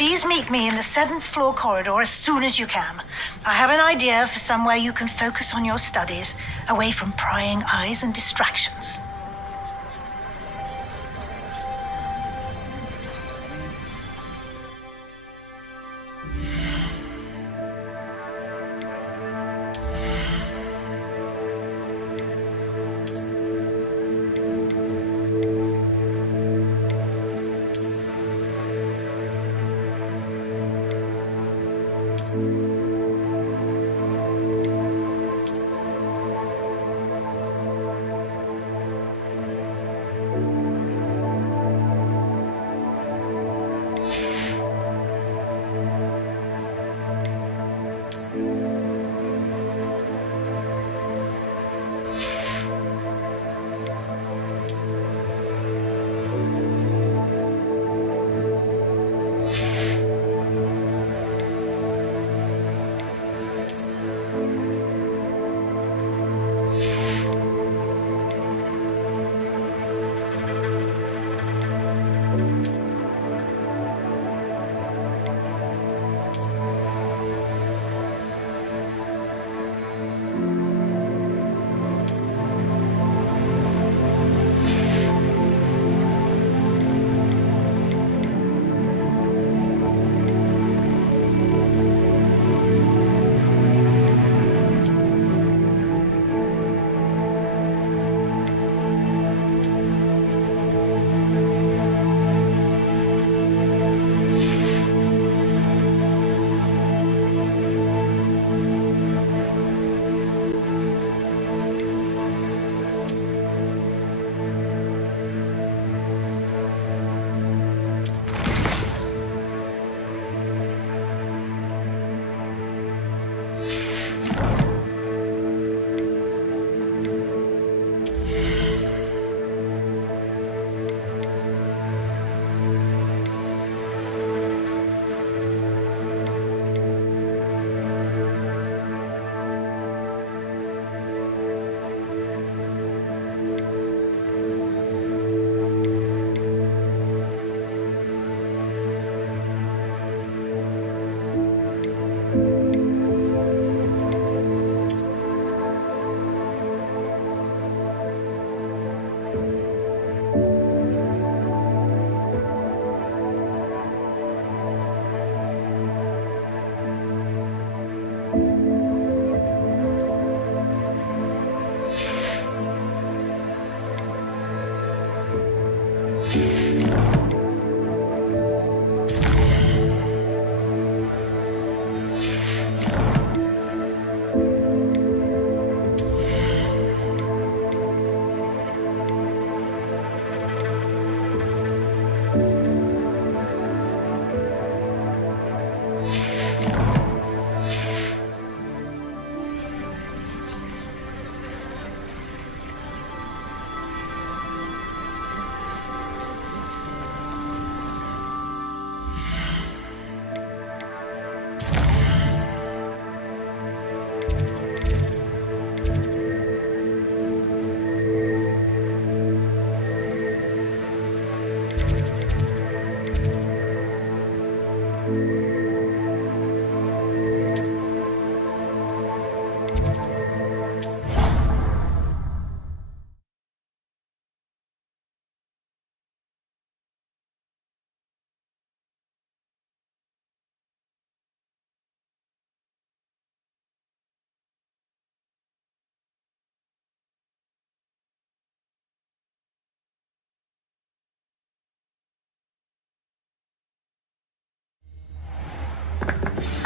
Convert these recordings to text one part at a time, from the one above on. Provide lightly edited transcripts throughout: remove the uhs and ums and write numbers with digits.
Please meet me in the 7th floor corridor as soon as you can. I have an idea for somewhere you can focus on your studies, away from prying eyes and distractions.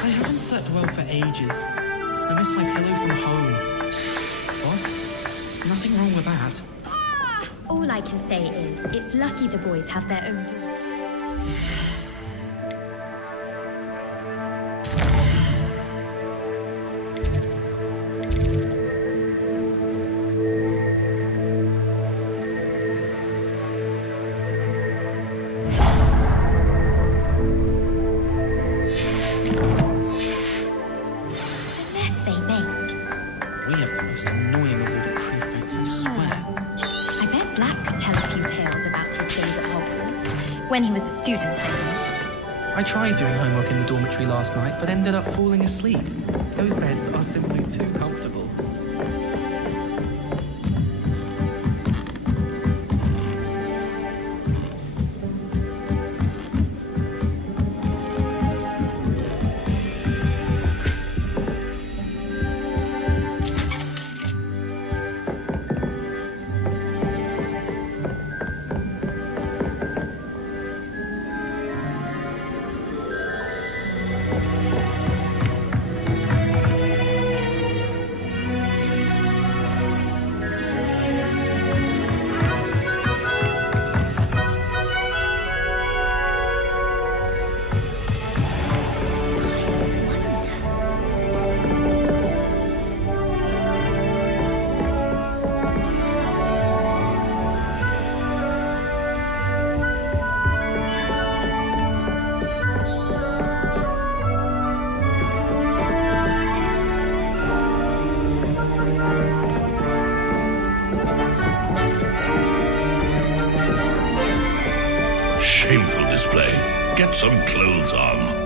I haven't slept well for ages. I miss my pillow from home. What? Nothing wrong with that. All I can say is, it's lucky the boys have their own door. When he was a student, I mean. I tried doing homework in the dormitory last night, but ended up falling asleep. Those beds are simply too comfortable. Shameful display. Get some clothes on.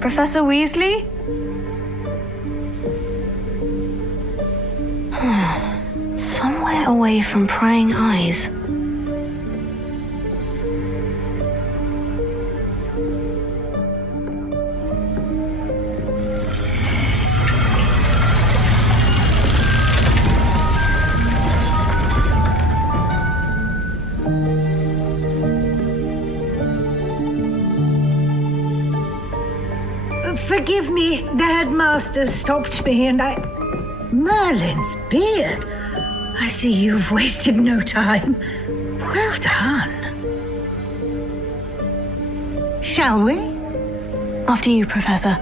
Professor Weasley? Somewhere away from prying eyes. Forgive me, the headmaster stopped me and I... Merlin's beard. I see you've wasted no time. Well done. Shall we? After you, Professor.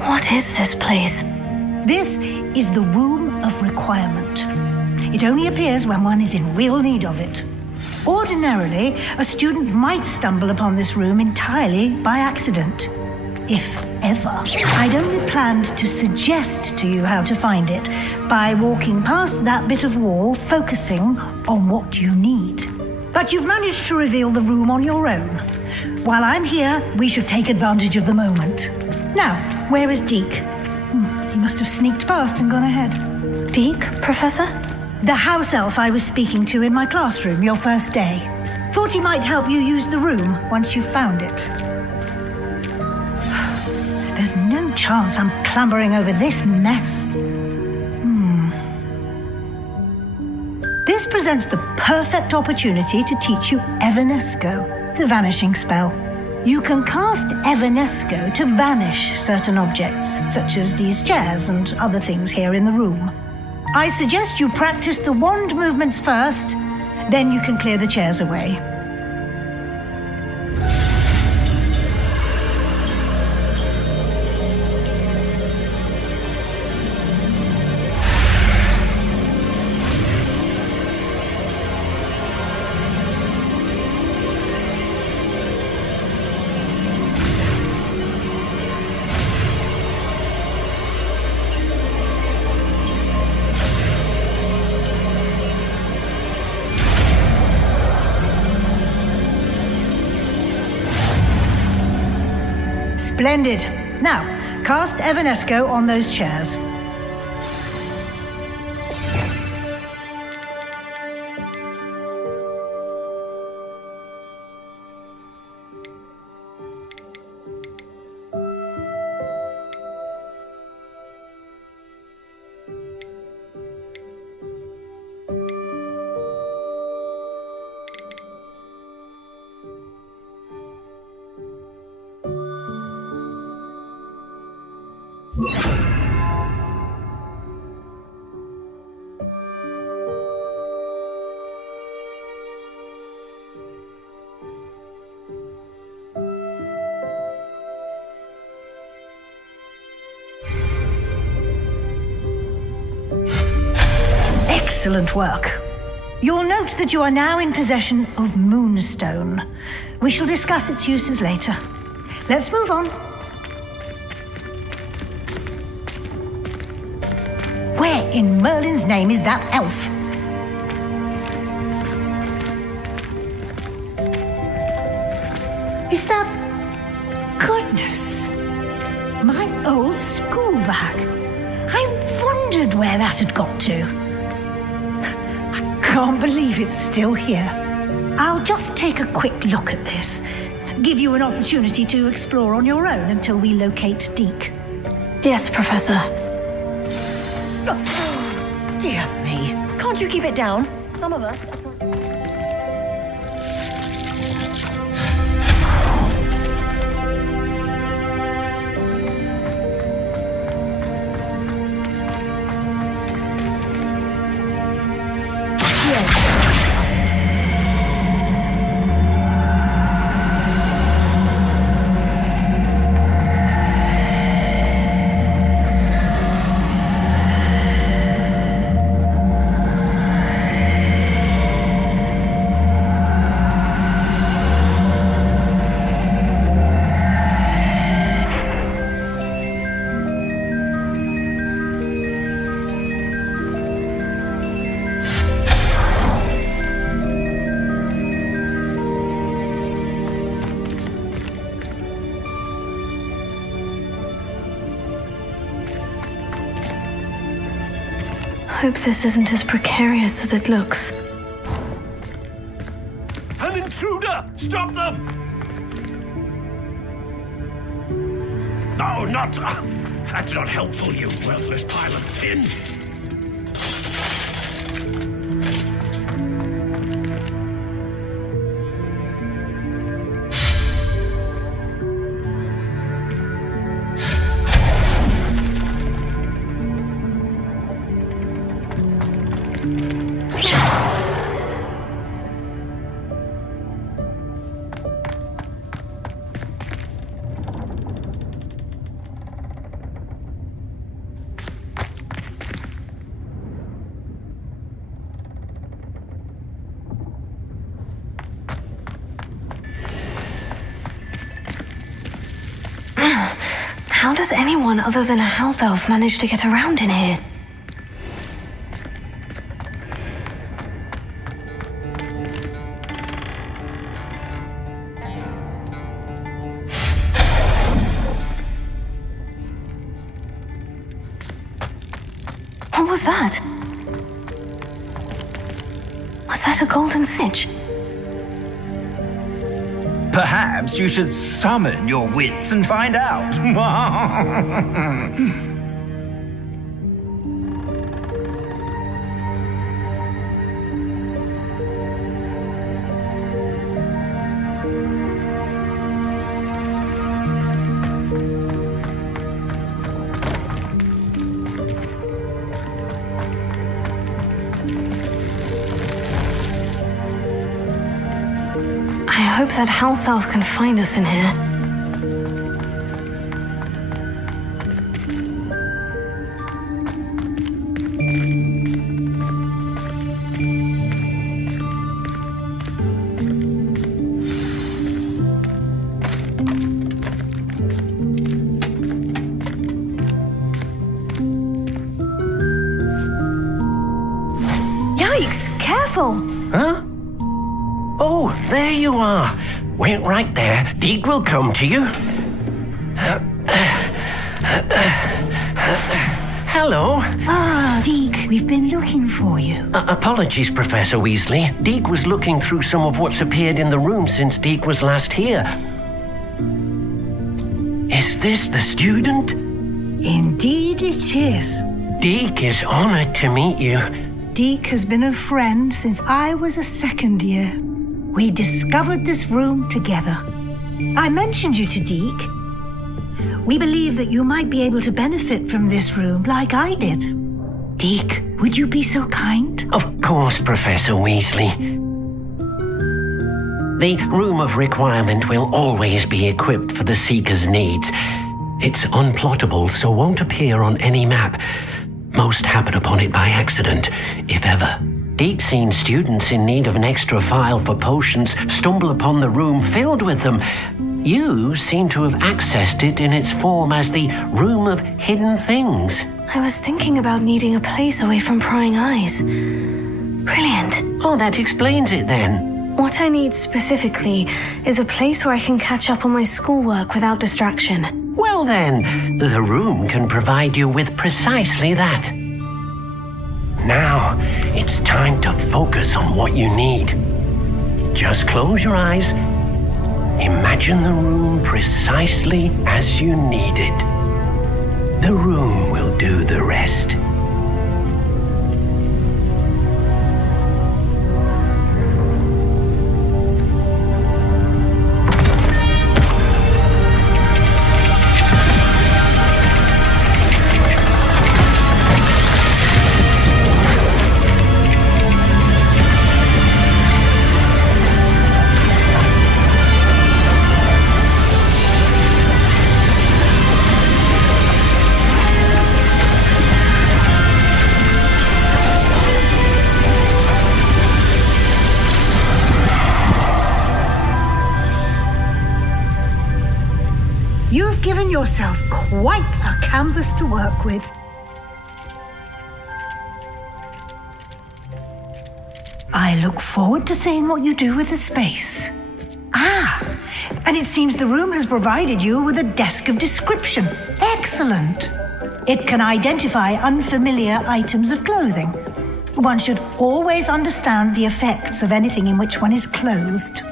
What is this place? This is the Room of Requirement. It only appears when one is in real need of it. Ordinarily, a student might stumble upon this room entirely by accident. If ever. I'd only planned to suggest to you how to find it by walking past that bit of wall, focusing on what you need. But you've managed to reveal the room on your own. While I'm here, we should take advantage of the moment. Now, where is Deke? He must have sneaked past and gone ahead. Deke, Professor? The house elf I was speaking to in my classroom your first day. Thought he might help you use the room once you've found it. There's no chance I'm clambering over this mess. This presents the perfect opportunity to teach you Evanesco, the vanishing spell. You can cast Evanesco to vanish certain objects, such as these chairs and other things here in the room. I suggest you practice the wand movements first, then you can clear the chairs away. Splendid. Now, cast Evanesco on those chairs. Excellent work. You'll note that you are now in possession of Moonstone. We shall discuss its uses later. Let's move on. Where in Merlin's name is that elf? Is that... Goodness! My old school bag. I wondered where that had got to. Can't believe it's still here. I'll just take a quick look at this. Give you an opportunity to explore on your own until we locate Deke. Yes, Professor. Oh, dear me. Can't you keep it down? Some of us... Hope this isn't as precarious as it looks. An intruder! Stop them! No, not... that's not helpful, you worthless pile of tin! How does anyone other than a house elf manage to get around in here? What was that? Was that a golden snitch? Perhaps you should summon your wits and find out. I hope that house elf can find us in here. Yikes! Careful! Huh? Oh, there you are. Wait right there. Deke will come to you. Hello. Ah, Deke, we've been looking for you. Apologies, Professor Weasley. Deke was looking through some of what's appeared in the room since Deke was last here. Is this the student? Indeed it is. Deke is honored to meet you. Deke has been a friend since I was a second year. We discovered this room together. I mentioned you to Deke. We believe that you might be able to benefit from this room like I did. Deke, would you be so kind? Of course, Professor Weasley. The Room of Requirement will always be equipped for the Seeker's needs. It's unplottable, so won't appear on any map. Most happen upon it by accident, if ever. Deke's seen students in need of an extra vial for potions stumble upon the room filled with them. You seem to have accessed it in its form as the Room of Hidden Things. I was thinking about needing a place away from prying eyes. Brilliant. Oh, that explains it then. What I need specifically is a place where I can catch up on my schoolwork without distraction. Well then, the room can provide you with precisely that. Now, it's time to focus on what you need. Just close your eyes. Imagine the room precisely as you need it. The room will do the rest. You've given yourself quite a canvas to work with. I look forward to seeing what you do with the space. And it seems the room has provided you with a desk of description. Excellent. It can identify unfamiliar items of clothing. One should always understand the effects of anything in which one is clothed.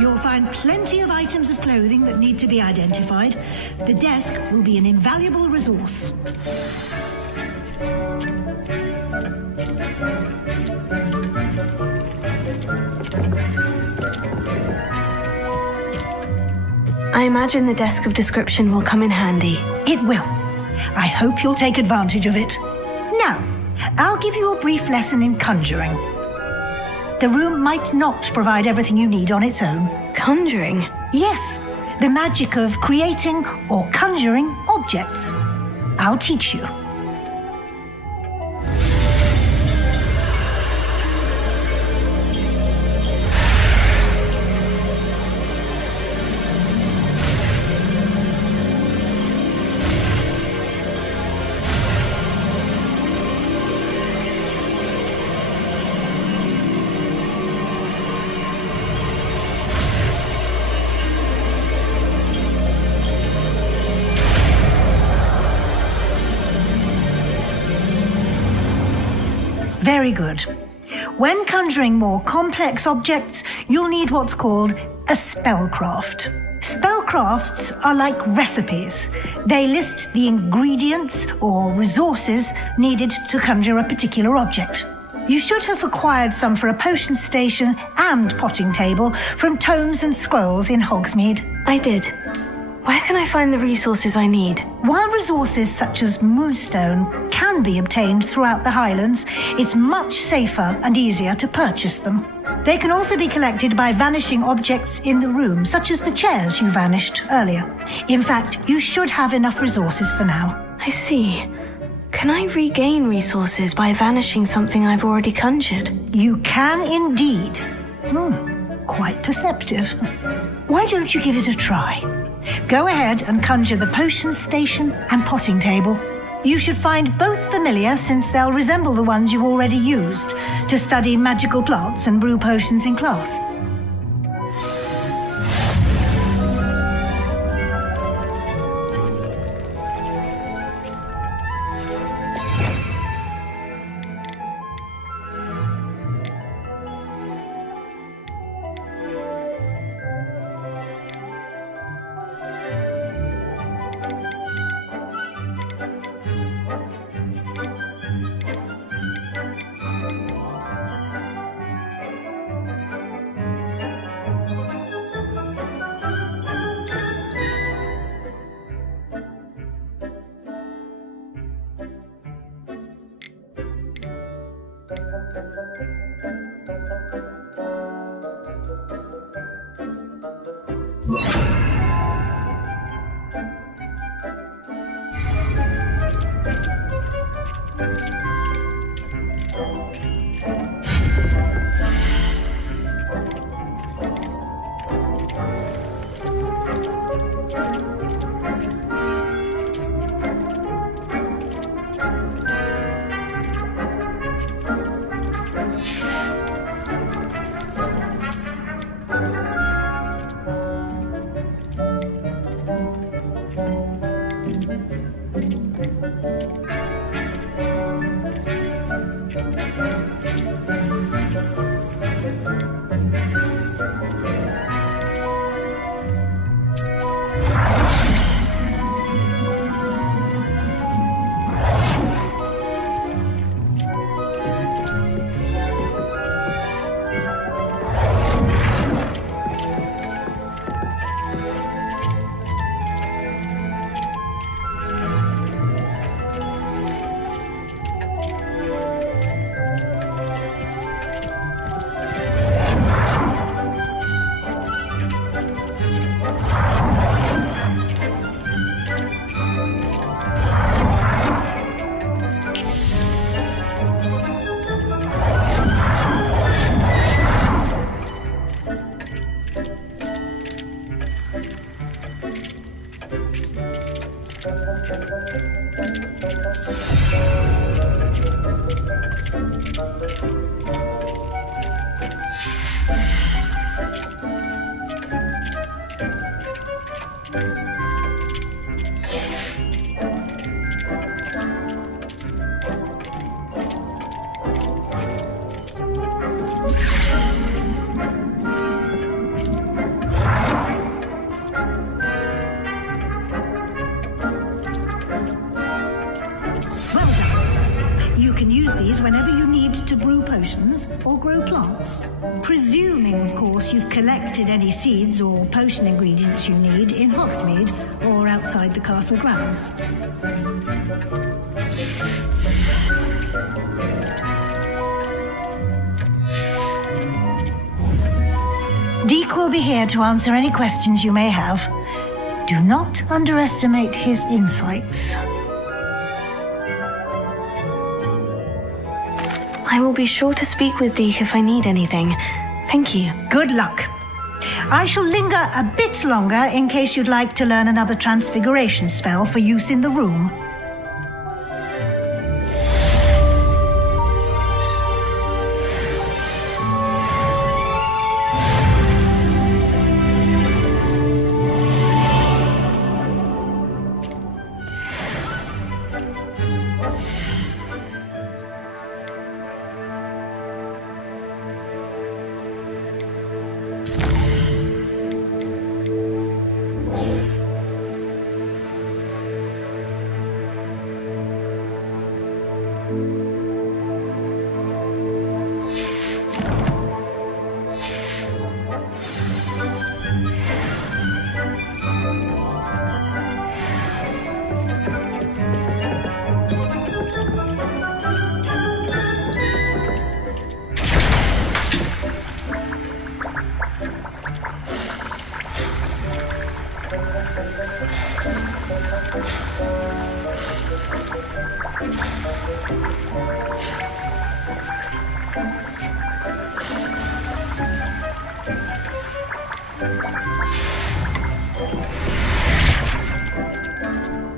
You'll find plenty of items of clothing that need to be identified. The desk will be an invaluable resource. I imagine the desk of description will come in handy. It will. I hope you'll take advantage of it. Now, I'll give you a brief lesson in conjuring. The room might not provide everything you need on its own. Conjuring? Yes, the magic of creating or conjuring objects. I'll teach you. Very good. When conjuring more complex objects, you'll need what's called a spellcraft. Spellcrafts are like recipes. They list the ingredients or resources needed to conjure a particular object. You should have acquired some for a potion station and potting table from tomes and scrolls in Hogsmeade. I did. Where can I find the resources I need? While resources such as Moonstone can be obtained throughout the Highlands, it's much safer and easier to purchase them. They can also be collected by vanishing objects in the room, such as the chairs you vanished earlier. In fact, you should have enough resources for now. I see. Can I regain resources by vanishing something I've already conjured? You can indeed. Quite perceptive. Why don't you give it a try? Go ahead and conjure the potion station and potting table. You should find both familiar, since they'll resemble the ones you've already used to study magical plants and brew potions in class. You can use these whenever you need to brew potions or grow plants. Presuming, of course, you've collected any seeds or potion ingredients you need in Hogsmeade or outside the castle grounds. Deke will be here to answer any questions you may have. Do not underestimate his insights. I will be sure to speak with Deke if I need anything. Thank you. Good luck. I shall linger a bit longer in case you'd like to learn another transfiguration spell for use in the room.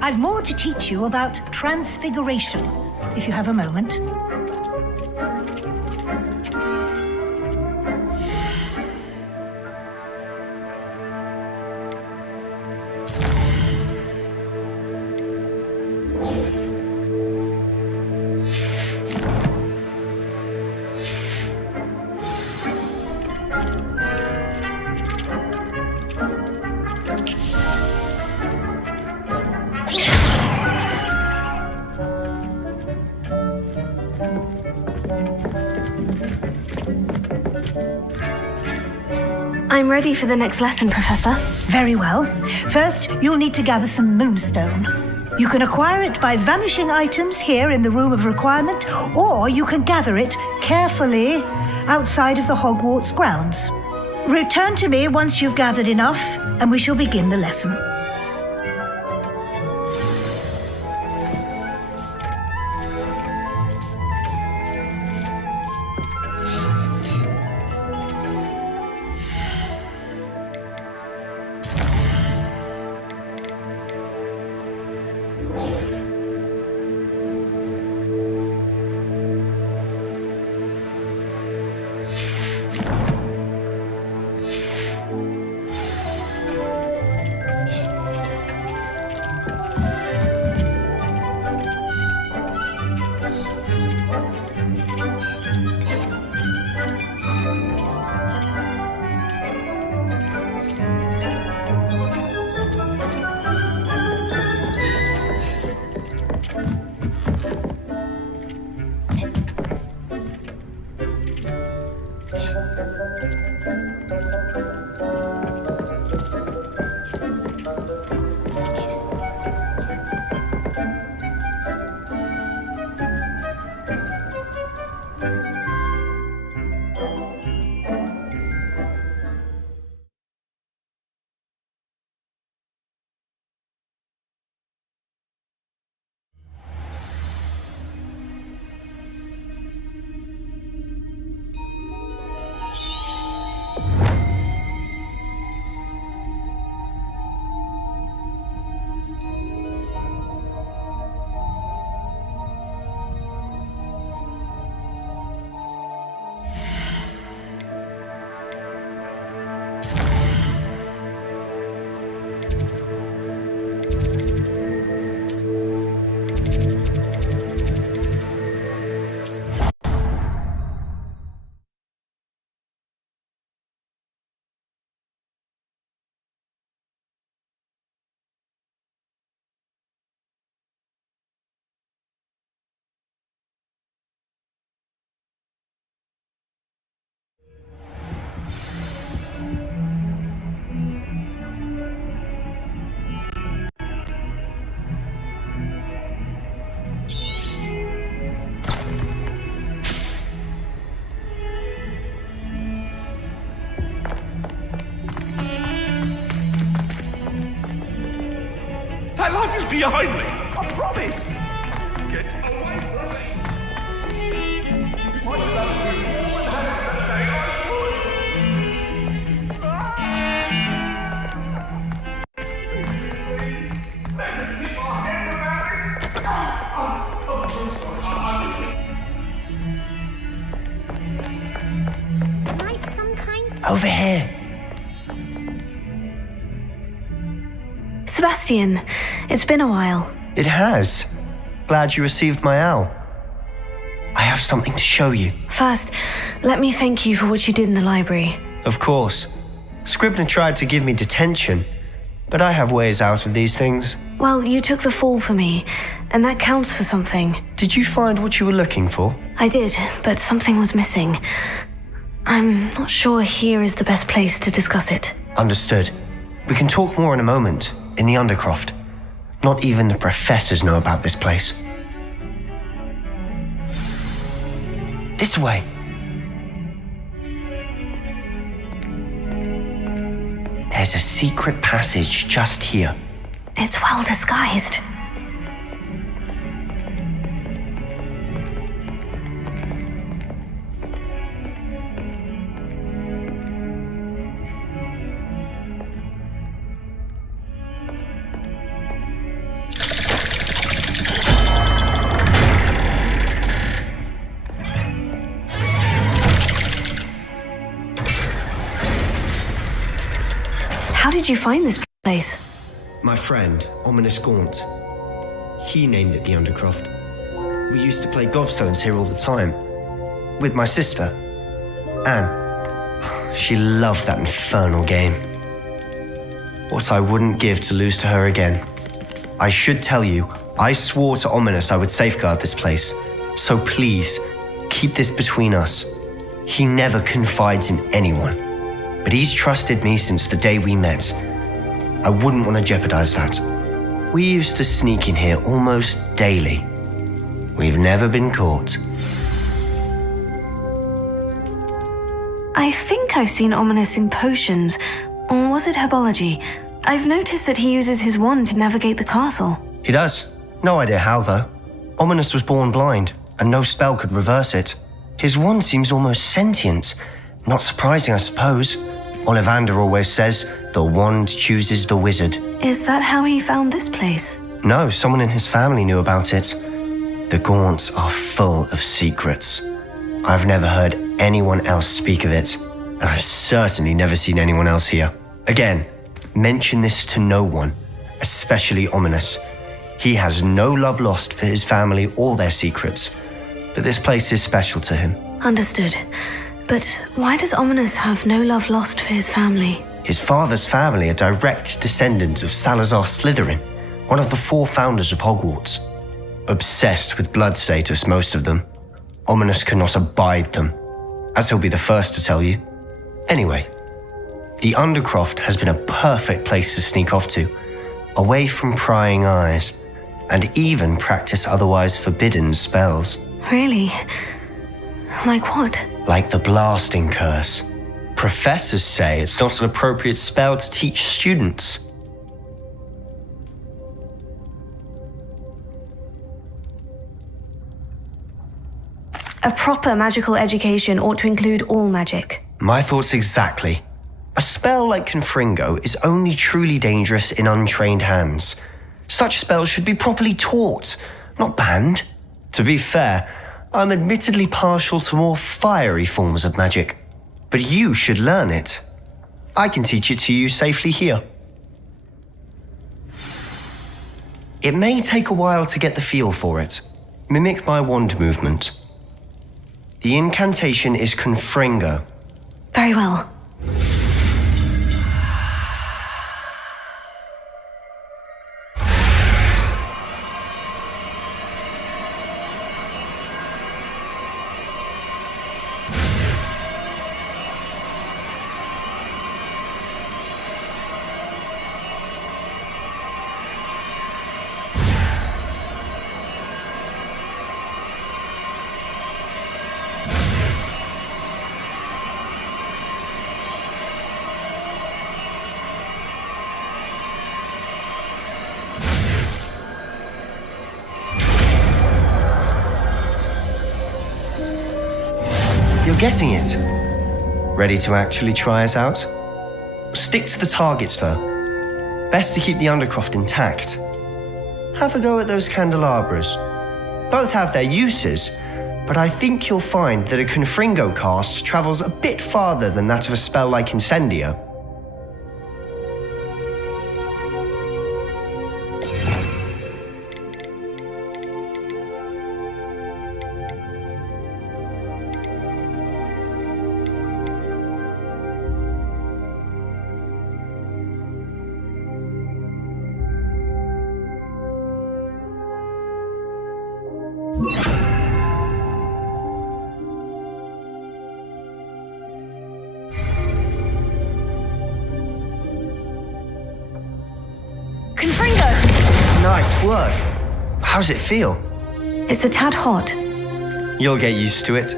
I've more to teach you about transfiguration, if you have a moment. I'm ready for the next lesson, Professor. Very well. First, you'll need to gather some moonstone. You can acquire it by vanishing items here in the Room of Requirement, or you can gather it carefully outside of the Hogwarts grounds. Return to me once you've gathered enough, and we shall begin the lesson. behind me. I promise. Get away from me. Like some kind of... Over here. Sebastian, it's been a while. It has. Glad you received my owl. I have something to show you. First, let me thank you for what you did in the library. Of course. Scribner tried to give me detention, but I have ways out of these things. Well, you took the fall for me, and that counts for something. Did you find what you were looking for? I did, but something was missing. I'm not sure here is the best place to discuss it. Understood. We can talk more in a moment, in the Undercroft. Not even the professors know about this place. This way. There's a secret passage just here. It's well disguised. How did you find this place? My friend, Ominous Gaunt. He named it the Undercroft. We used to play gobstones here all the time. With my sister, Anne. She loved that infernal game. What I wouldn't give to lose to her again. I should tell you, I swore to Ominous I would safeguard this place. So please, keep this between us. He never confides in anyone. But he's trusted me since the day we met. I wouldn't want to jeopardize that. We used to sneak in here almost daily. We've never been caught. I think I've seen Ominous in potions, or was it herbology? I've noticed that he uses his wand to navigate the castle. He does. No idea how, though. Ominous was born blind, and no spell could reverse it. His wand seems almost sentient. Not surprising, I suppose. Ollivander always says, the wand chooses the wizard. Is that how he found this place? No, someone in his family knew about it. The Gaunts are full of secrets. I've never heard anyone else speak of it, and I've certainly never seen anyone else here. Again, mention this to no one, especially Ominous. He has no love lost for his family or their secrets, but this place is special to him. Understood. But why does Ominous have no love lost for his family? His father's family are direct descendants of Salazar Slytherin, one of the 4 founders of Hogwarts. Obsessed with blood status, most of them. Ominous cannot abide them, as he'll be the first to tell you. Anyway, the Undercroft has been a perfect place to sneak off to, away from prying eyes, and even practice otherwise forbidden spells. Really? Like what? Like the blasting curse. Professors say it's not an appropriate spell to teach students. A proper magical education ought to include all magic. My thoughts exactly. A spell like Confringo is only truly dangerous in untrained hands. Such spells should be properly taught, not banned. To be fair, I'm admittedly partial to more fiery forms of magic, but you should learn it. I can teach it to you safely here. It may take a while to get the feel for it. Mimic my wand movement. The incantation is Confringo. Very well. You're getting it. Ready to actually try it out? Stick to the targets, though. Best to keep the Undercroft intact. Have a go at those candelabras. Both have their uses, but I think you'll find that a Confringo cast travels a bit farther than that of a spell like Incendio. Nice work. How's it feel? It's a tad hot. You'll get used to it.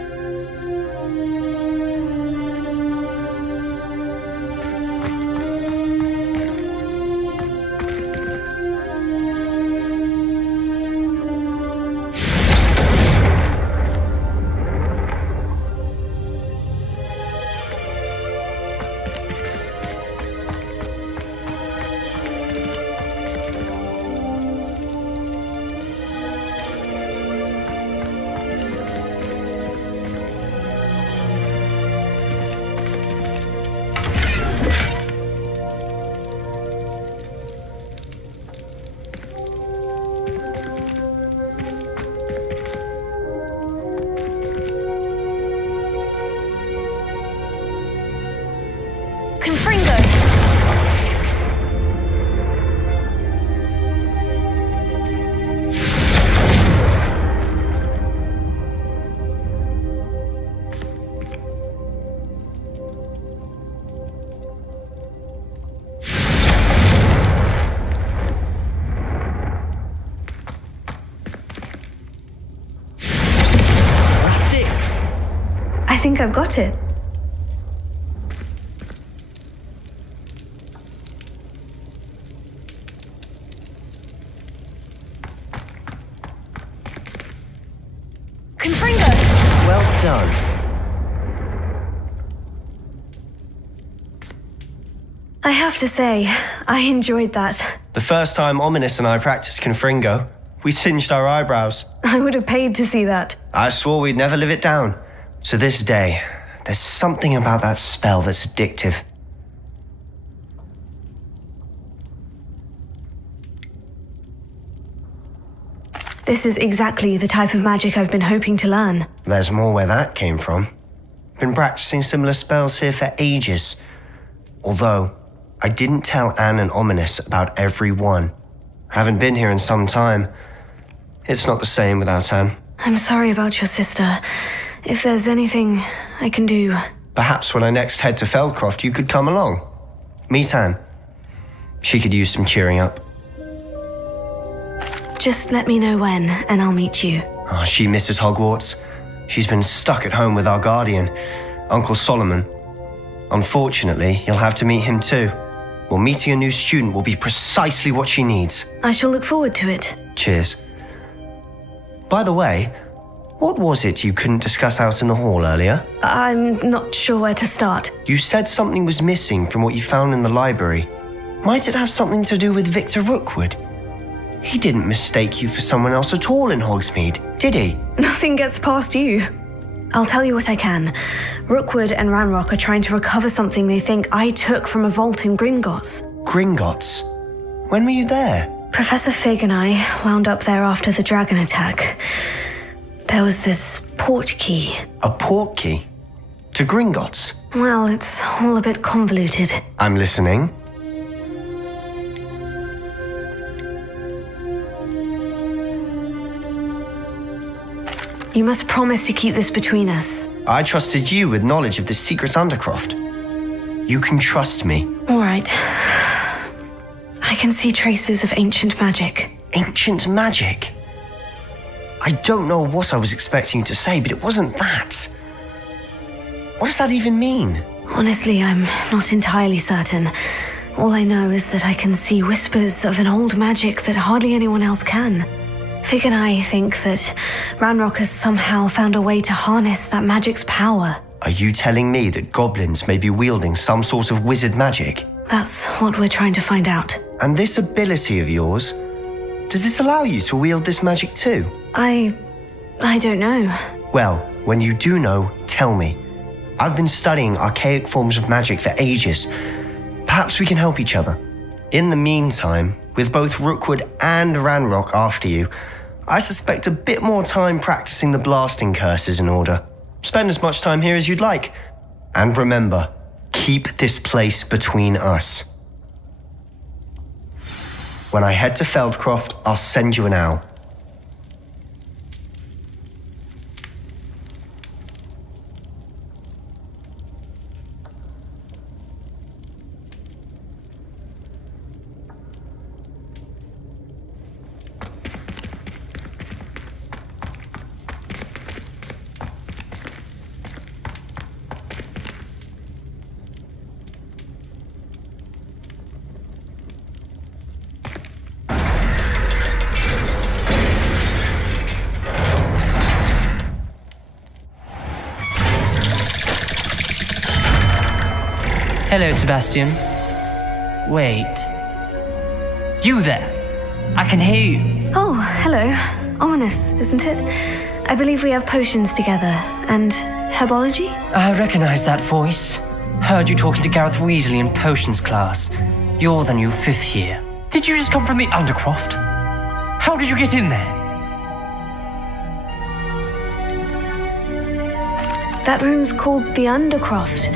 I think I've got it. Confringo! Well done. I have to say, I enjoyed that. The first time Ominous and I practiced Confringo, we singed our eyebrows. I would have paid to see that. I swore we'd never live it down. To this day, there's something about that spell that's addictive. This is exactly the type of magic I've been hoping to learn. There's more where that came from. Been practicing similar spells here for ages. Although, I didn't tell Anne and Ominous about every one. Haven't been here in some time. It's not the same without Anne. I'm sorry about your sister. If there's anything I can do... Perhaps when I next head to Feldcroft, you could come along. Meet Anne. She could use some cheering up. Just let me know when, and I'll meet you. Oh, she misses Hogwarts. She's been stuck at home with our guardian, Uncle Solomon. Unfortunately, you'll have to meet him too. Well, meeting a new student will be precisely what she needs. I shall look forward to it. Cheers. By the way, what was it you couldn't discuss out in the hall earlier? I'm not sure where to start. You said something was missing from what you found in the library. Might it have something to do with Victor Rookwood? He didn't mistake you for someone else at all in Hogsmeade, did he? Nothing gets past you. I'll tell you what I can. Rookwood and Ranrock are trying to recover something they think I took from a vault in Gringotts. Gringotts? When were you there? Professor Fig and I wound up there after the dragon attack. There was this portkey. A portkey? To Gringotts? Well, it's all a bit convoluted. I'm listening. You must promise to keep this between us. I trusted you with knowledge of the secret Undercroft. You can trust me. All right. I can see traces of ancient magic. Ancient magic? I don't know what I was expecting you to say, but it wasn't that. What does that even mean? Honestly, I'm not entirely certain. All I know is that I can see whispers of an old magic that hardly anyone else can. Fig and I think that Ranrock has somehow found a way to harness that magic's power. Are you telling me that goblins may be wielding some sort of wizard magic? That's what we're trying to find out. And this ability of yours, does it allow you to wield this magic too? I don't know. Well, when you do know, tell me. I've been studying archaic forms of magic for ages. Perhaps we can help each other. In the meantime, with both Rookwood and Ranrock after you, I suspect a bit more time practicing the blasting curse is in order. Spend as much time here as you'd like. And remember, keep this place between us. When I head to Feldcroft, I'll send you an owl. Hello, Sebastian. Wait. You there? I can hear you. Oh, hello. Ominous, isn't it? I believe we have potions together. And herbology? I recognize that voice. Heard you talking to Gareth Weasley in potions class. You're the new 5th year. Did you just come from the Undercroft? How did you get in there? That room's called the Undercroft.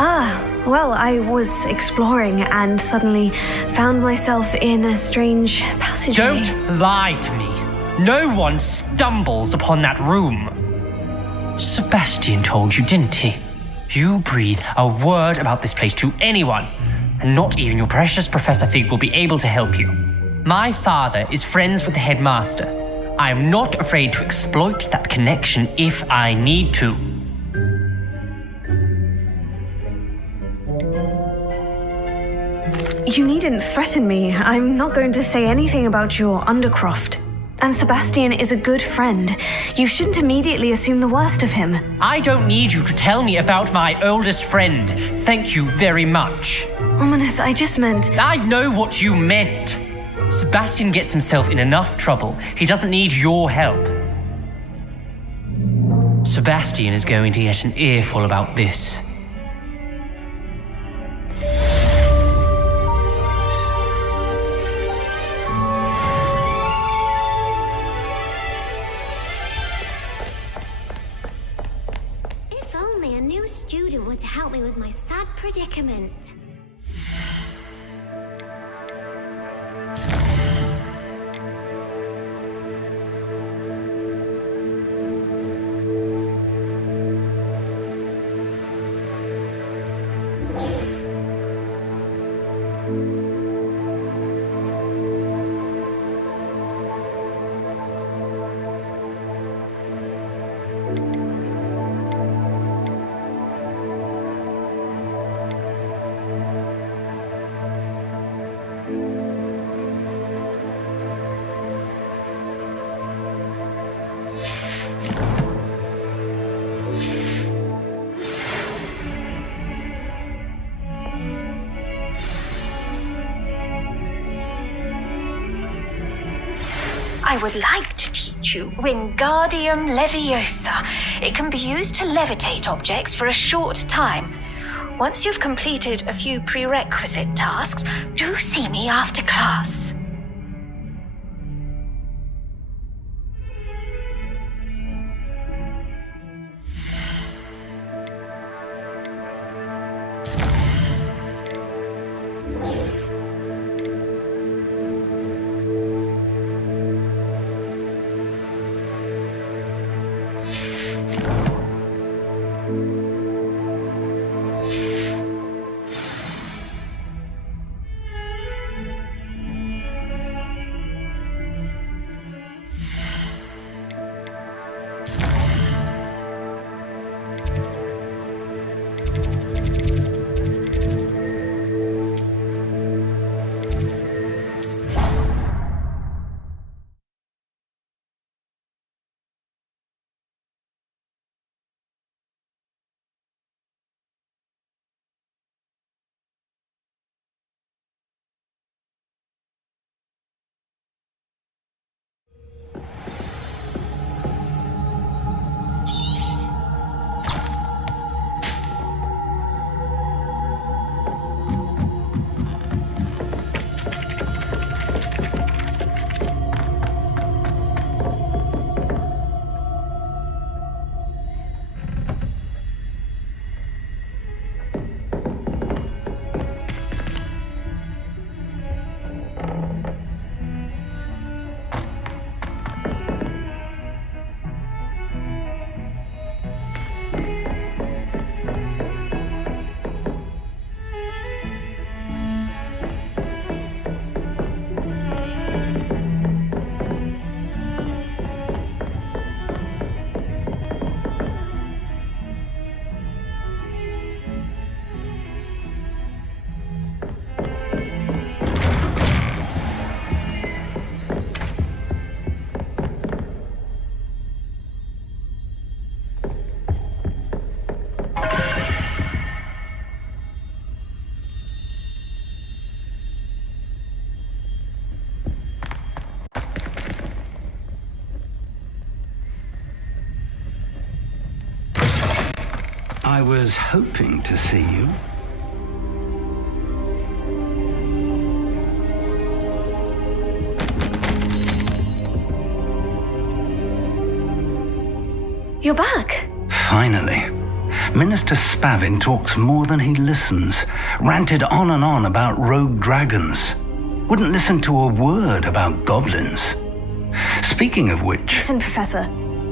Ah, well, I was exploring and suddenly found myself in a strange passageway. Don't lie to me. No one stumbles upon that room. Sebastian told you, didn't he? You breathe a word about this place to anyone, and not even your precious Professor Fig will be able to help you. My father is friends with the headmaster. I am not afraid to exploit that connection if I need to. You needn't threaten me. I'm not going to say anything about your Undercroft. And Sebastian is a good friend. You shouldn't immediately assume the worst of him. I don't need you to tell me about my oldest friend. Thank you very much. Ominous, I just meant... I know what you meant. Sebastian gets himself in enough trouble. He doesn't need your help. Sebastian is going to get an earful about this. To help me with my sad predicament. I would like to teach you Wingardium Leviosa. It can be used to levitate objects for a short time. Once you've completed a few prerequisite tasks, do see me after class. I was hoping to see you. You're back. Finally. Minister Spavin talks more than he listens. Ranted on and on about rogue dragons. Wouldn't listen to a word about goblins. Speaking of which... Listen, Professor.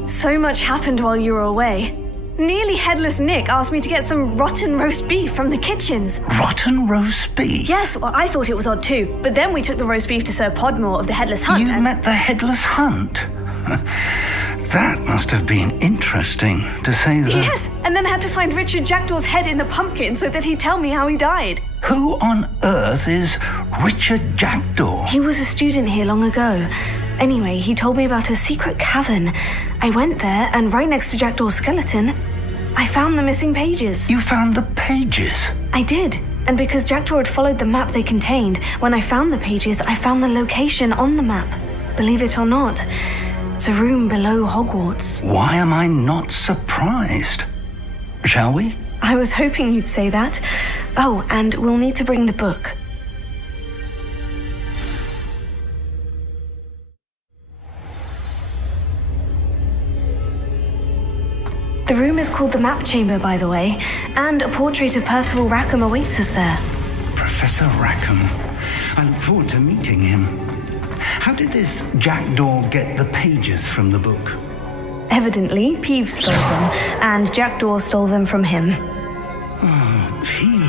So much happened while you were away. Nearly Headless Nick asked me to get some rotten roast beef from the kitchens. Rotten roast beef? Yes, well, I thought it was odd too. But then we took the roast beef to Sir Podmore of the Headless Hunt. You met the Headless Hunt? That must have been interesting, to say the... Yes, and then had to find Richard Jackdaw's head in the pumpkin so that he'd tell me how he died. Who on earth is Richard Jackdaw? He was a student here long ago. Anyway, he told me about a secret cavern. I went there, and right next to Jackdaw's skeleton, I found the missing pages. You found the pages? I did. And because Jackdaw had followed the map they contained, when I found the pages, I found the location on the map. Believe it or not, it's a room below Hogwarts. Why am I not surprised? Shall we? I was hoping you'd say that. Oh, and we'll need to bring the book. The room is called the Map Chamber, by the way, and a portrait of Percival Rackham awaits us there. Professor Rackham. I look forward to meeting him. How did this Jackdaw get the pages from the book? Evidently, Peeves stole them, and Jackdaw stole them from him. Oh, Peeves.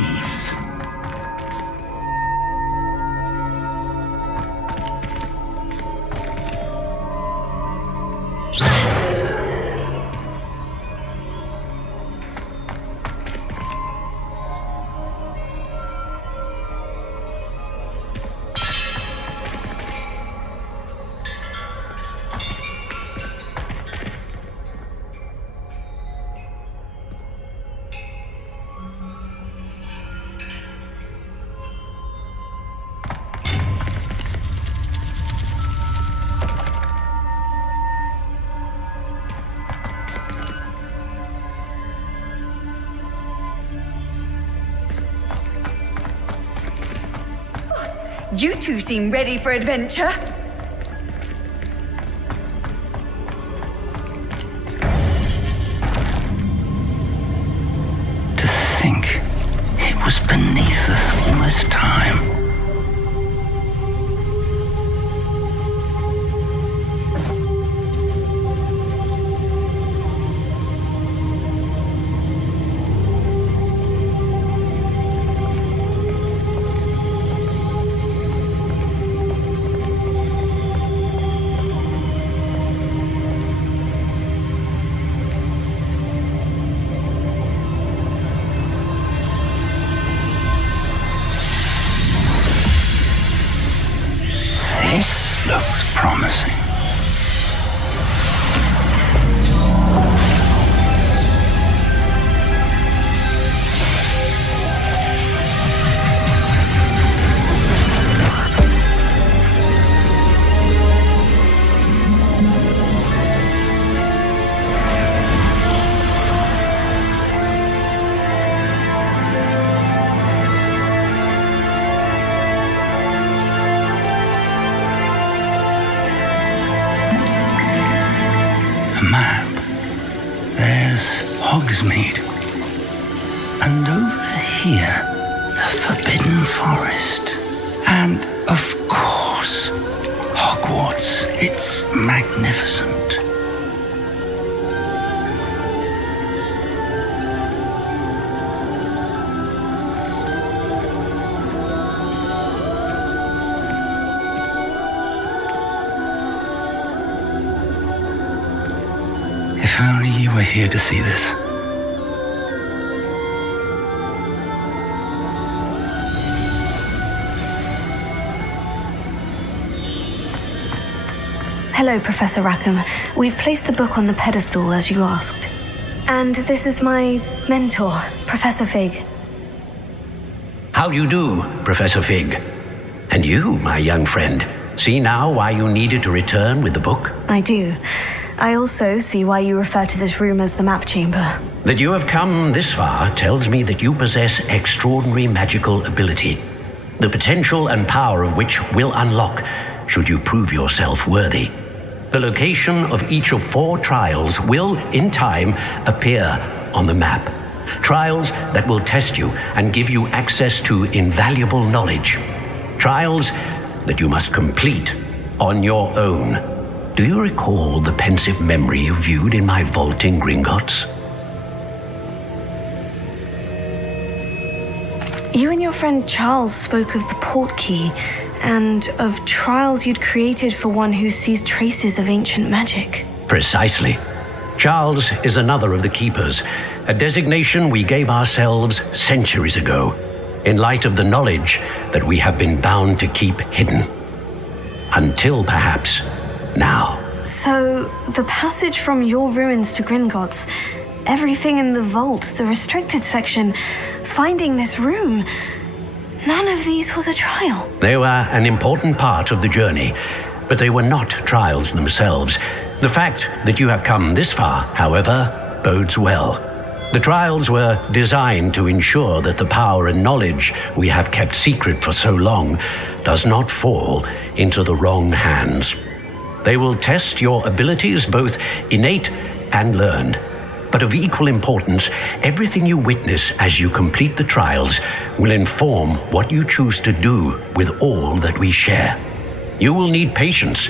You two seem ready for adventure. To think it was beneath us all this time. This looks promising. Map. There's Hogsmeade. And over here, the Forbidden Forest. And, of course, Hogwarts. It's magnificent. If only you were here to see this. Hello, Professor Rackham. We've placed the book on the pedestal as you asked. And this is my mentor, Professor Fig. How do you do, Professor Fig? And you, my young friend, see now why you needed to return with the book? I do. I also see why you refer to this room as the map chamber. That you have come this far tells me that you possess extraordinary magical ability, the potential and power of which will unlock should you prove yourself worthy. The location of each of 4 trials will, in time, appear on the map. Trials that will test you and give you access to invaluable knowledge. Trials that you must complete on your own. Do you recall the pensive memory you viewed in my vault in Gringotts? You and your friend Charles spoke of the portkey and of trials you'd created for one who sees traces of ancient magic. Precisely. Charles is another of the Keepers, a designation we gave ourselves centuries ago, in light of the knowledge that we have been bound to keep hidden. Until perhaps now. So, the passage from your ruins to Gringotts, everything in the vault, the restricted section, finding this room, none of these was a trial. They were an important part of the journey, but they were not trials themselves. The fact that you have come this far, however, bodes well. The trials were designed to ensure that the power and knowledge we have kept secret for so long does not fall into the wrong hands. They will test your abilities, both innate and learned. But of equal importance, everything you witness as you complete the trials will inform what you choose to do with all that we share. You will need patience.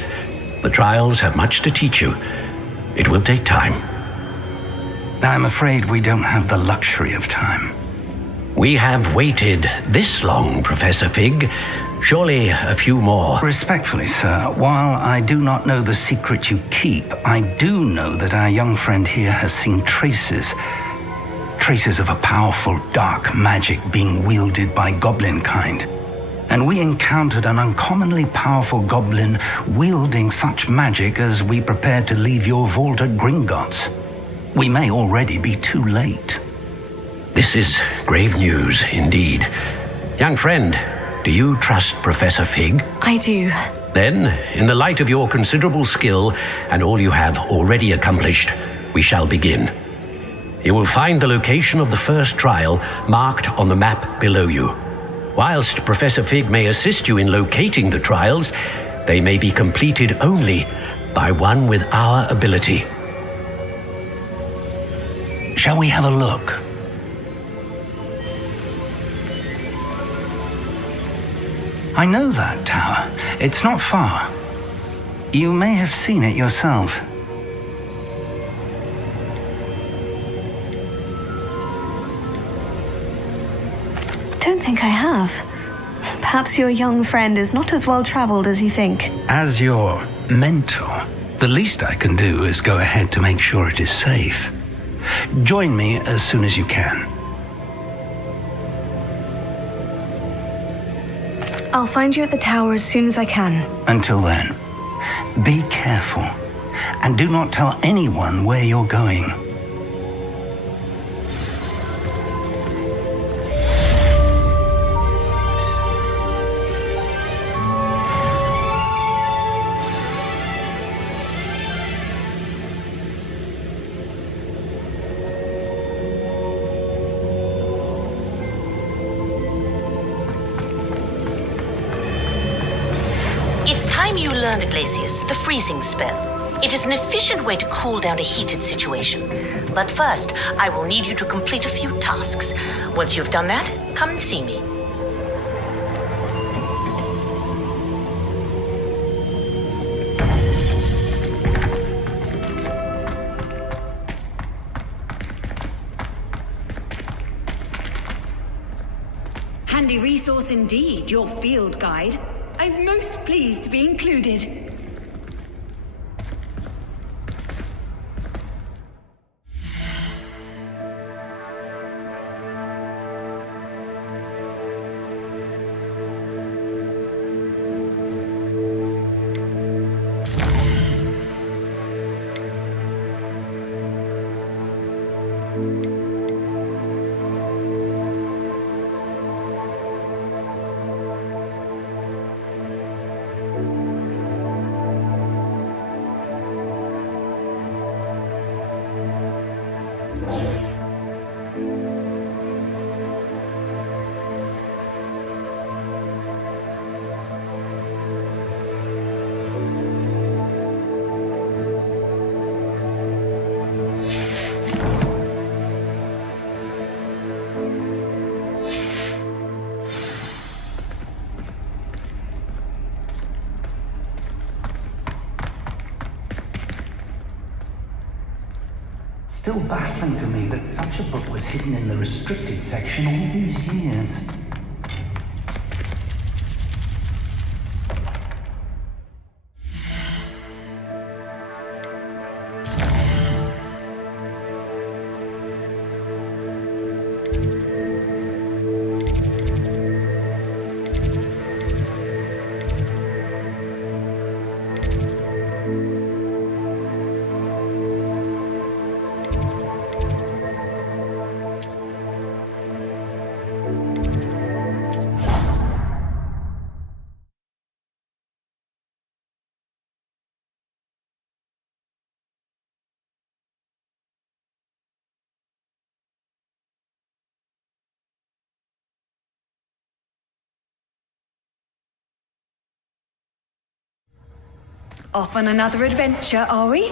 The trials have much to teach you. It will take time. I'm afraid we don't have the luxury of time. We have waited this long, Professor Fig. Surely a few more. Respectfully, sir, while I do not know the secret you keep, I do know that our young friend here has seen traces of a powerful dark magic being wielded by goblin kind. And we encountered an uncommonly powerful goblin wielding such magic as we prepared to leave your vault at Gringotts. We may already be too late. This is grave news indeed. Young friend, do you trust Professor Fig? I do. Then, in the light of your considerable skill and all you have already accomplished, we shall begin. You will find the location of the first trial marked on the map below you. Whilst Professor Fig may assist you in locating the trials, they may be completed only by one with our ability. Shall we have a look? I know that tower. It's not far. You may have seen it yourself. Don't think I have. Perhaps your young friend is not as well traveled as you think. As your mentor, the least I can do is go ahead to make sure it is safe. Join me as soon as you can. I'll find you at the tower as soon as I can. Until then, be careful and do not tell anyone where you're going. Glacius, the freezing spell. It is an efficient way to cool down a heated situation. But first, I will need you to complete a few tasks. Once you've done that, come and see me. Handy resource indeed, your field guide. I'm most pleased to be included. Still baffling to me that such a book was hidden in the restricted section all these years. Off on another adventure, are we?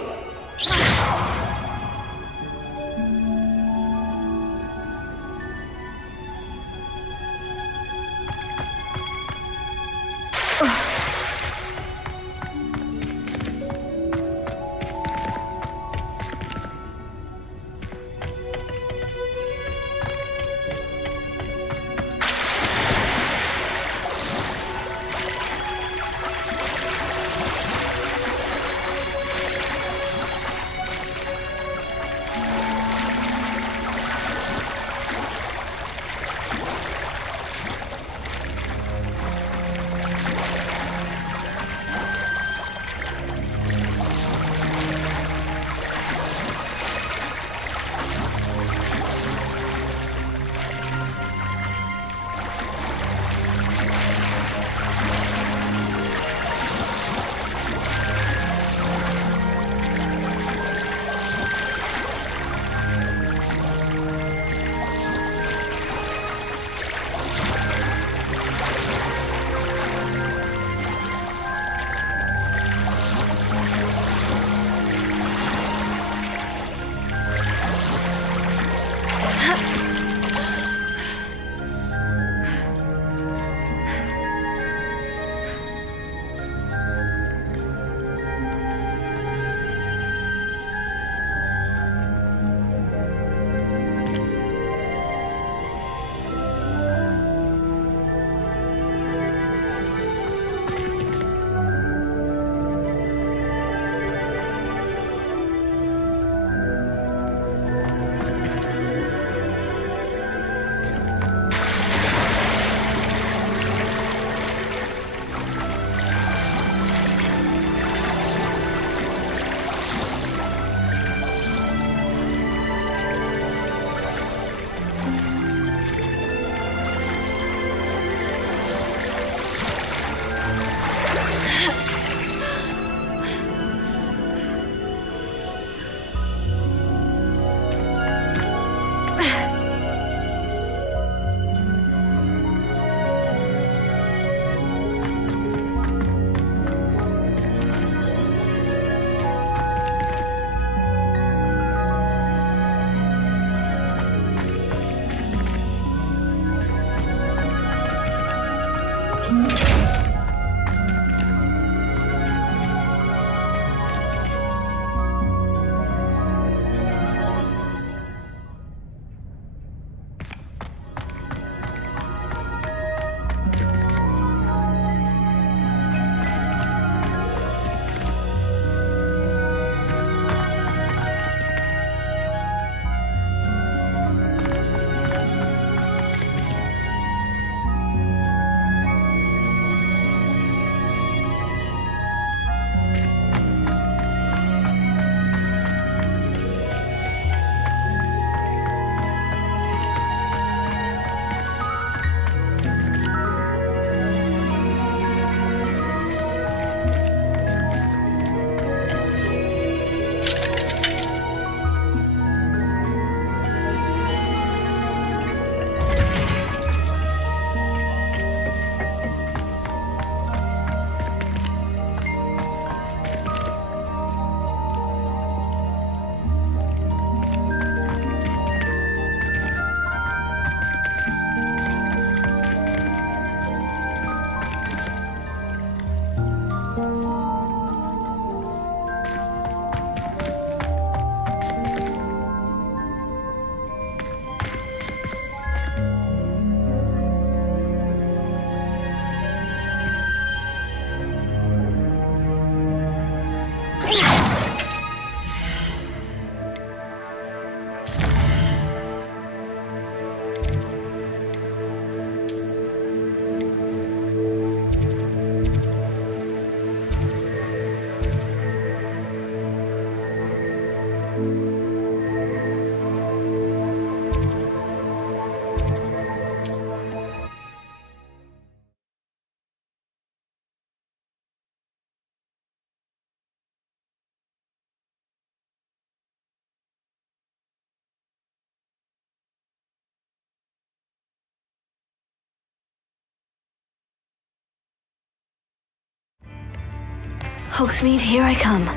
Hogsmeade, here I come.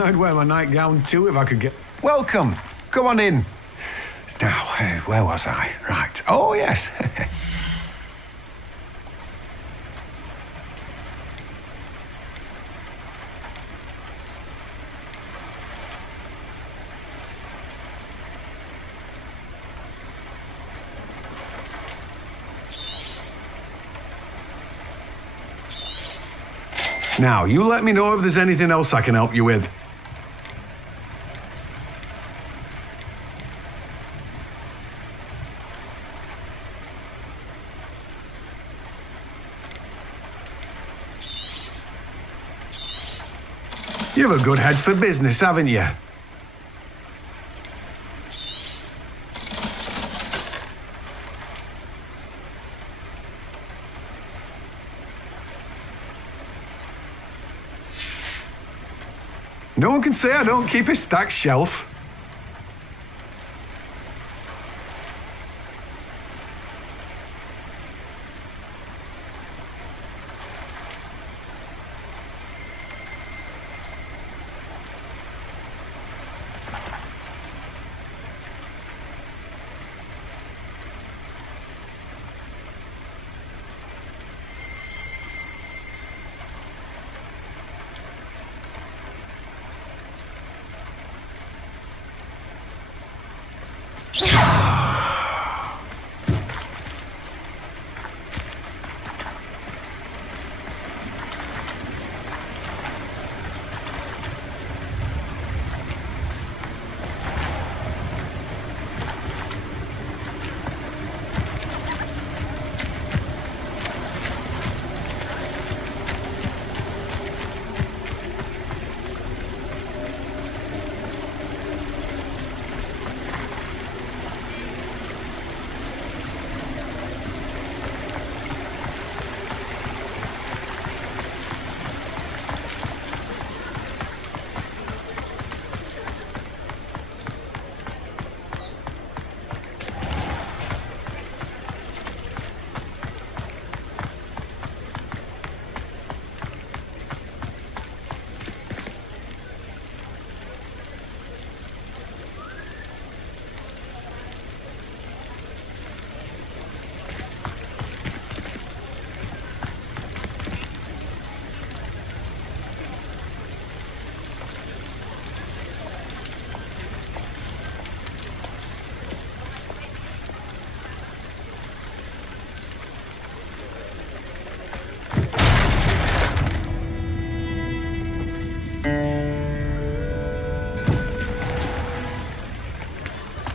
I'd wear my nightgown too if I could get... Welcome! Come on in. Now, where was I? Right. Oh, yes. Now, you let me know if there's anything else I can help you with. You have a good head for business, haven't you? No one can say I don't keep a stacked shelf.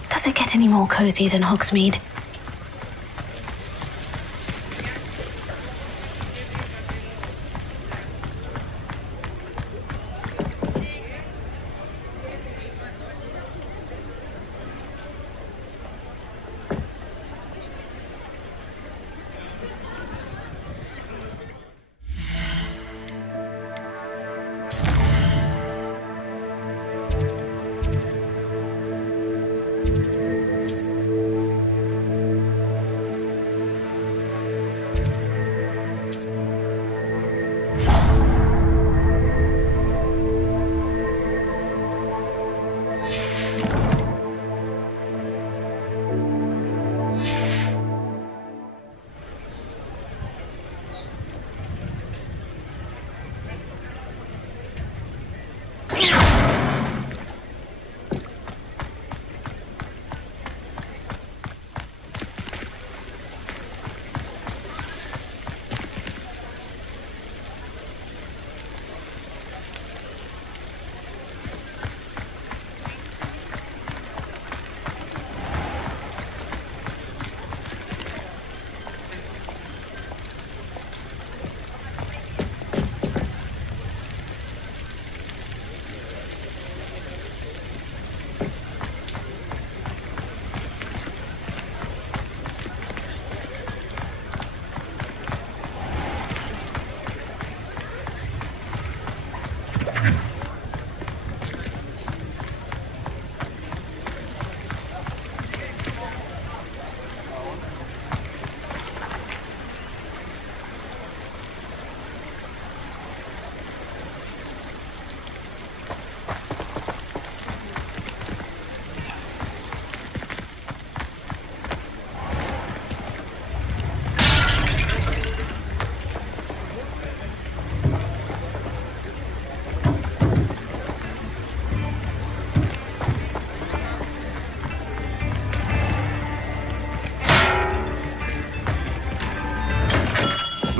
Does it get any more cozy than Hogsmeade?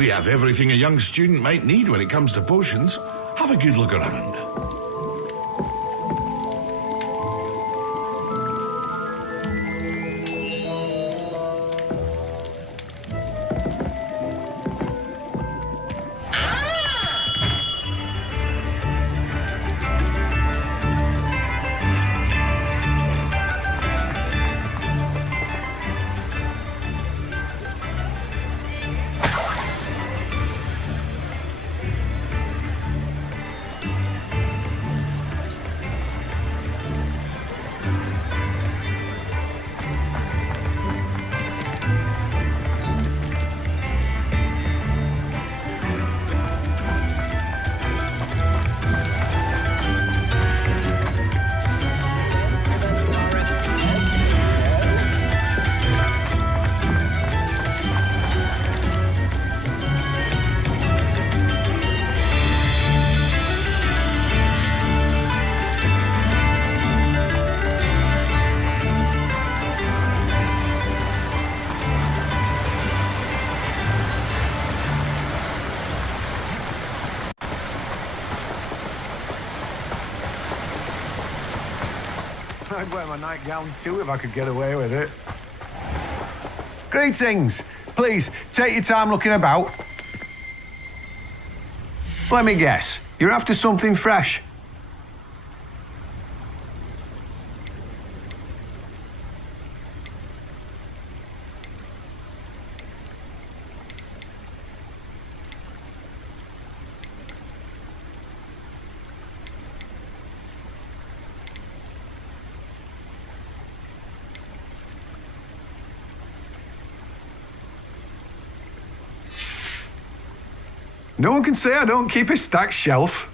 We have everything a young student might need when it comes to potions. Have a good look around. I'd wear my nightgown too if I could get away with it. Greetings! Please, take your time looking about. Let me guess, you're after something fresh? No one can say I don't keep a stacked shelf.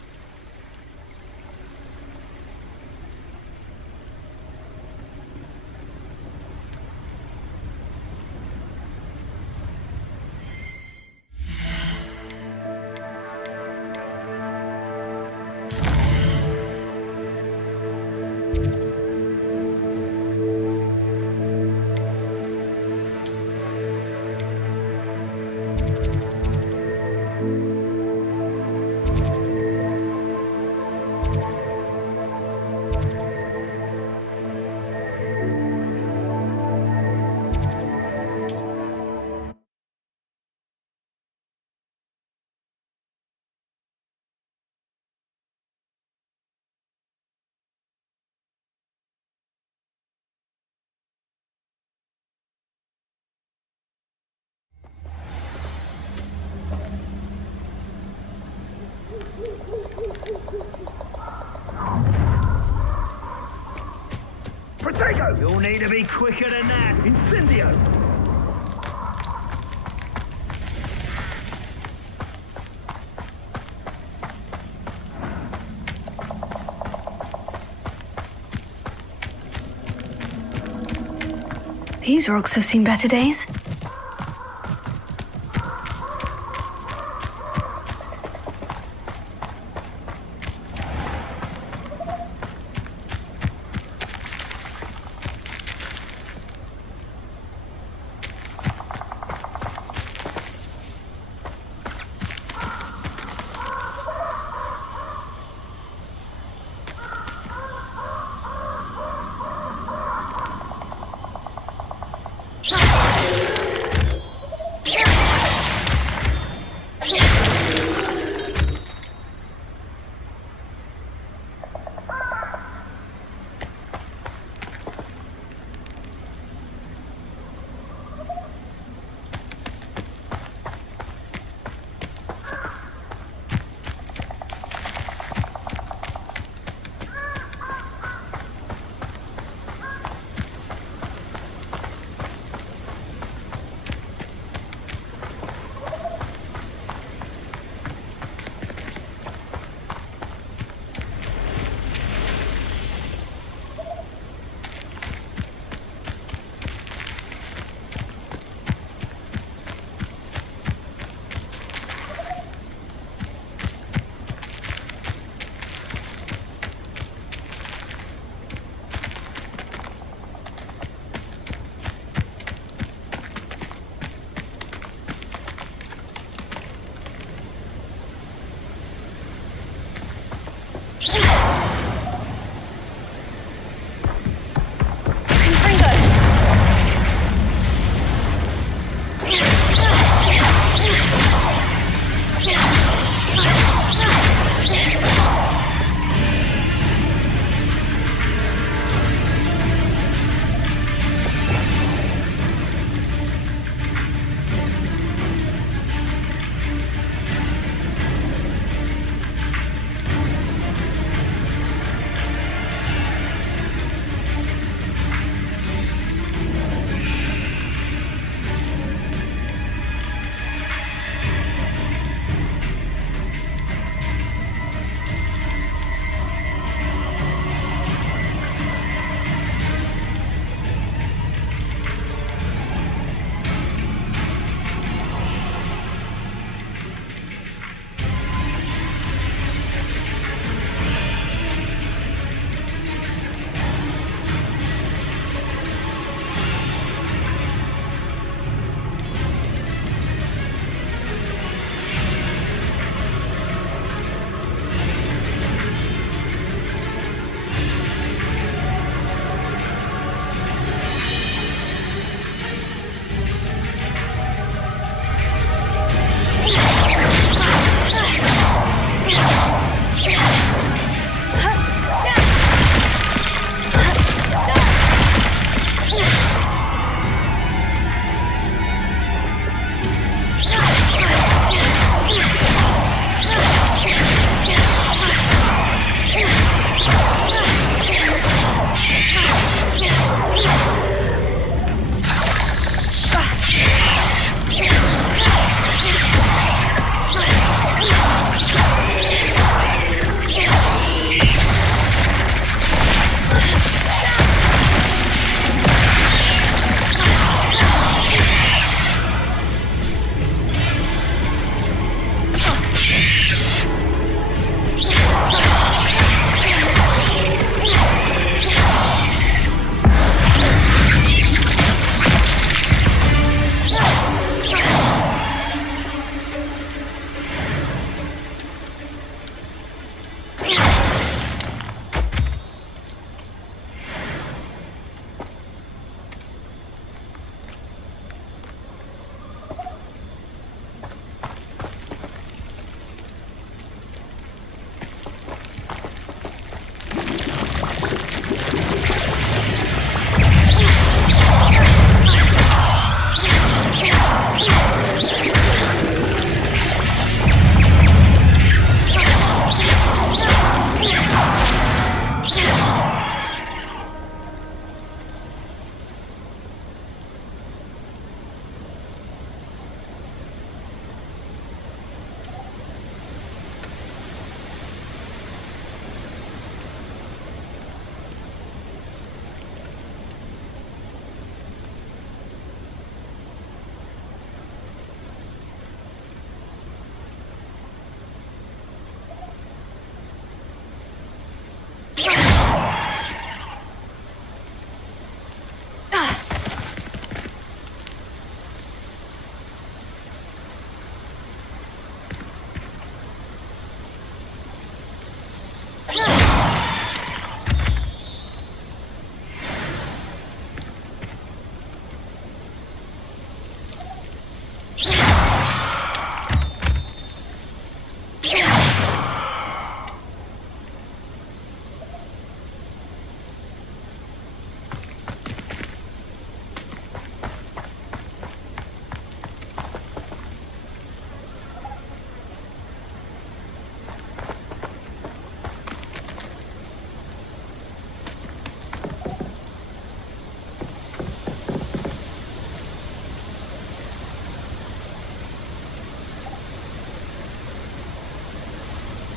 Protego! You'll need to be quicker than that. Incendio! These rocks have seen better days.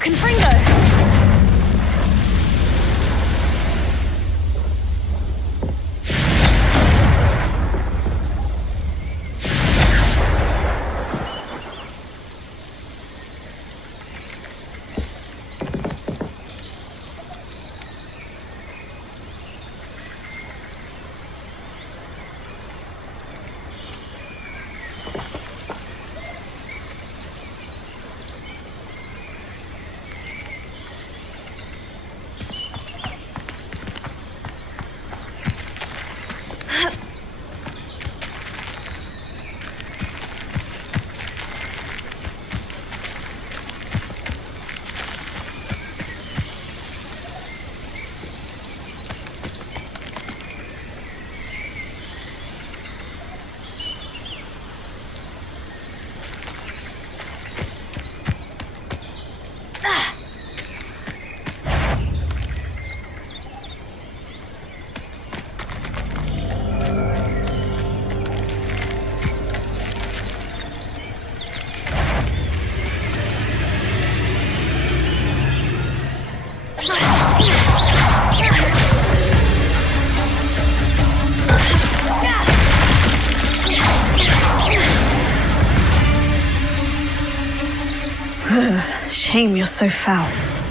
Confringo! Shame you're so foul.